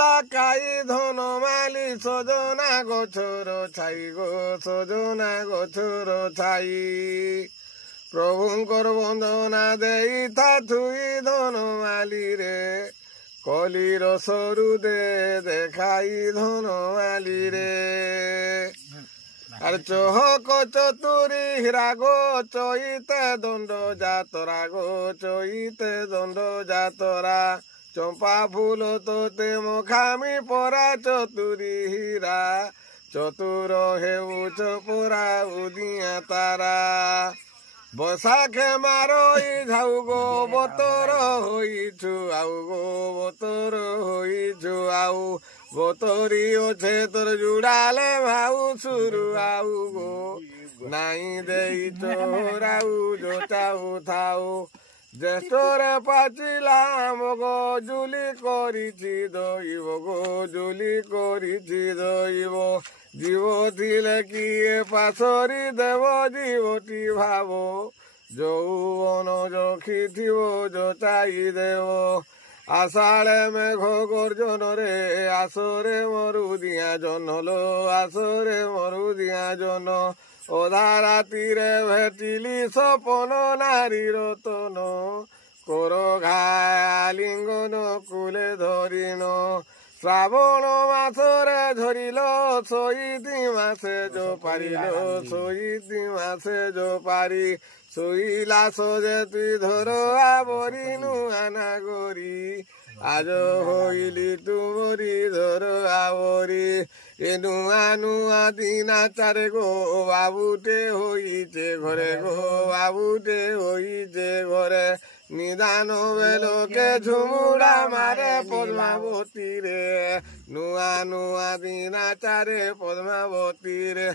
লাকাই ধনমালি সজনা গছর ছাই গো সজনা গছর ছাই প্রভুঙ্কর বন্দনা দেইথা থুই ধনমালি রে কলির সরু দে দেখাই ধনমালি রে আর চহক চতুরি হীরা গো চইতে দণ্ড যাতরা গো চইতে দণ্ড যাতরা চম্পা ফুল তোতে মুখামি পরা চতুরি হীরা চতুর হেউছ পরা উদিয়া তারা বৈশাখে মারই ঝাউ গো বতর হইছু আউ গো বতর হইছু আউ বতরি অছে তোর জুড়ালে ভাউ সুরু আউ গো নাই দেই চোরাউ জোটাউ থাউ জ্যেষ্ঠরে পাচিলাম গো জুলি করিছি দইব গো জুলি করিছি দইব জীব ଥିଲେ কিয়ে পাশরি দেব জীবটি ভাব যৌবন রখিথিব জটাই দেব আষাঢ়ে মেঘ গর্জন রে আসরে মরুদিয়া জন লো আসরে মরুদিয়া জন ওধা রাতিরে ভেটিলি সপন নারী রতন কর ঘায় লিঙ্গন কুলে ধরিন শ্রাবণ মাসরে ঝরিল সইতি মাসে যো পারিল সইতি মাসে যো পারি শইলা সজে তুই ধর আবরি নুয়া নাগরি আজ হইলি তুমরি ধর আবরি এ নুয়া নুয়া দিনা চারে গো বাবুটে হইছে ঘরে গো বাবুটে হইছে ঘরে নিদান বেলোকে ঝুমুড়া মারে পদ্মাবতী রে নুয়া নুয়া দিনা চারে পদ্মাবতী রে।